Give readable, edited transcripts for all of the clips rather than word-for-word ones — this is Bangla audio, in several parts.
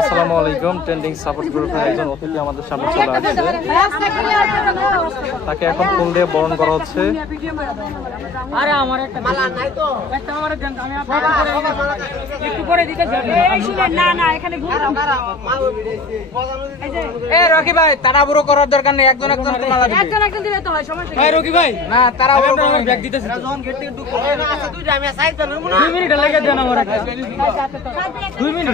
আসসালামু আলাইকুম। ট্রেন্ডিং সাপোর্ট গ্রুপের একজন অতিথি আমাদের সামনে চলে আসছে, তাকে এখন ফুল দিয়ে বরণ করা হচ্ছে। আরে আমার একটা মালা নাই তো, একটা আমারে দেন, আমি একটু পরে দিতে যাই। এই শুনেন, না না এখানে ঘুরলাম। এই রকি ভাই, তাড়াহুড়ো করার দরকার নেই, একজন একজন মালা দিবেন। একজন একজন দিলে তো হয়, সমস্যা নেই। এই রকি ভাই, না তাড়াহুড়ো করে আমার ব্যাগ দিতেছি। যখন গেট থেকে ঢুকবো না, আচ্ছা তুই যা, আমি সাইড দেন না। 2 মিনিট লাগে দেন আমার একটা। 2 মিনিট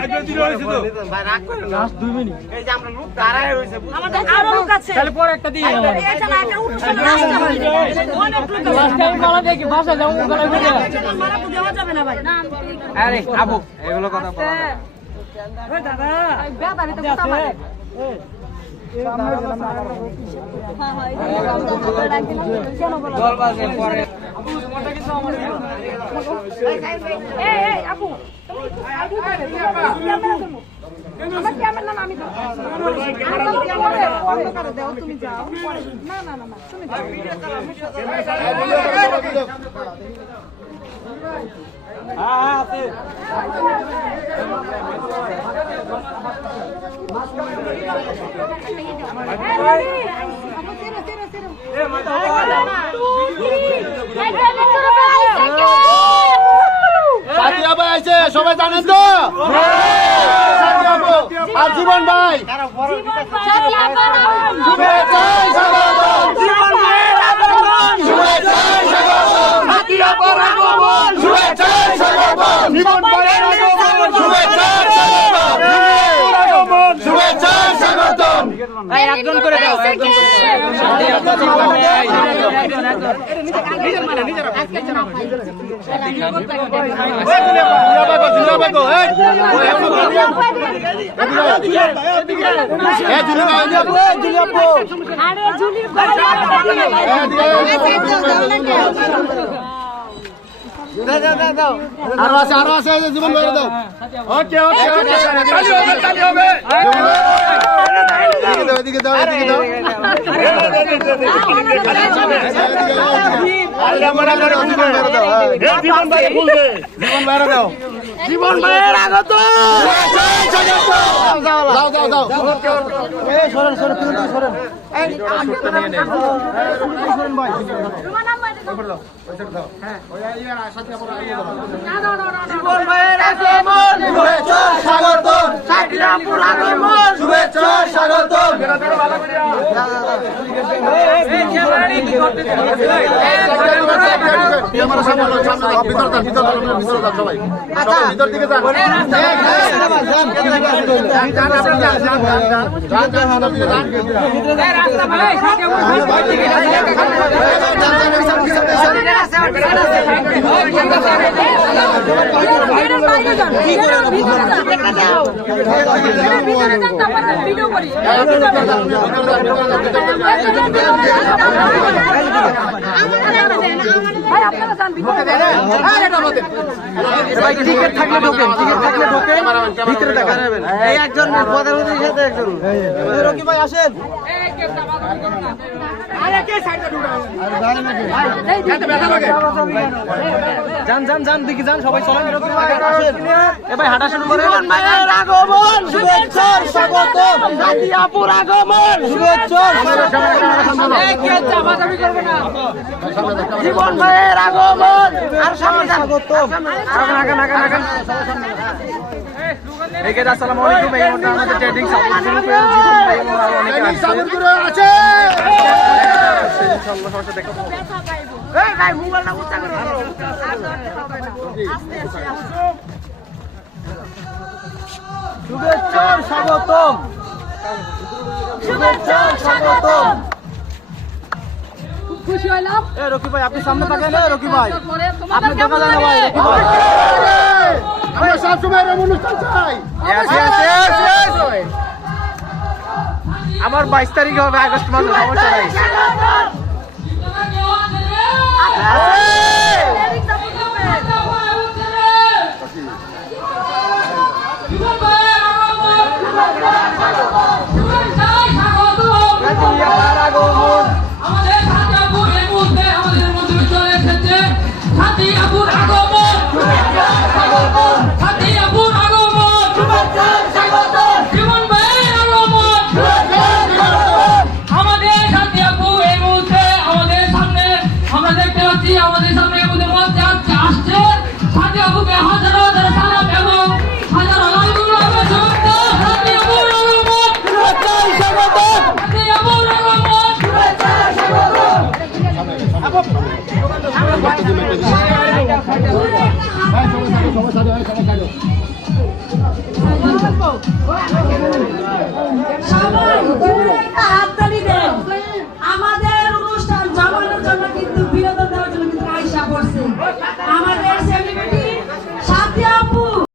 ভাই, রাগ করেন না, 2 মিনিট। এই যে আমরা লোক দাঁড়ায় রইছে, আমাদের আরো লোক আছে, তাহলে পরে একটা দিয়ে দাও। এটা না, এটা অনুষ্ঠান লাস্ট হয়, অনেক লোক আছে। লাস্ট টাইম মালা দেখি বাসা যাও, গলা ভিজে মালা দেওয়া যাবে না ভাই। না আরে আবু, এগুলো কথা বলা না। ওই দাদা, এই বেদারে তো কথা মারে। সবাই জানেন তো, আর জীবন ভাই একজন করে দাও, একজন করে আরো আছে জীবন ভাই দাও। ওকে এদিকে দাও, এদিকে দাও। জীবন ভাইয়ের আগত যাও যাও যাও। সরেন সরেন সরেন ভাই। জীবন ভাইয়ের আগমন, শুভেচ্ছা স্বাগতম। সাকিরাপুর আগমন, শুভেচ্ছা স্বাগতম। ভিতর দিকে টিকিট থাকলে ঢোকেন, টিকিট থাকলে ঢোকেন, ভিতরে দেখাবেন। এই একজন প্রধানমন্ত্রীর সাথে একজন রকি ভাই আসেন। যান যান যান, দিকে যান, সবাই চলেন। রকি ভাই আসেন, এবার হাঁটা শুরু করেন। জীবন ভাইয়ের আগমন, শুভেচ্ছা স্বাগতম। সাকিরাপুর আগমন, শুভেচ্ছা জীবন ভাইয়ের আগমন। আর স্বাগতম। আসসালামু আলাইকুম। এই মুহূর্তে আমাদের ট্রেন্ডিং সাপোর্ট গ্রুপে জীবন ভাই এবং আরো অনেকে আছে। ইনশাআল্লাহ সবাই দেখাবো। এই ভাই মোবাইলটা উচ্চ করে দাও। শুভেচ্ছা স্বাগতম, শুভেচ্ছা স্বাগতম। খুশি হইলাম। এ রকি ভাই, আপনি সামনে তাকান। রকি ভাই, আপনি দেখা যায় না ভাই। রকি ভাই, আমরা সবসময় এরকম অনুষ্ঠান চাই। আমার 22 তারিখে হবে, আগস্ট মাসে, সমস্যা নাই।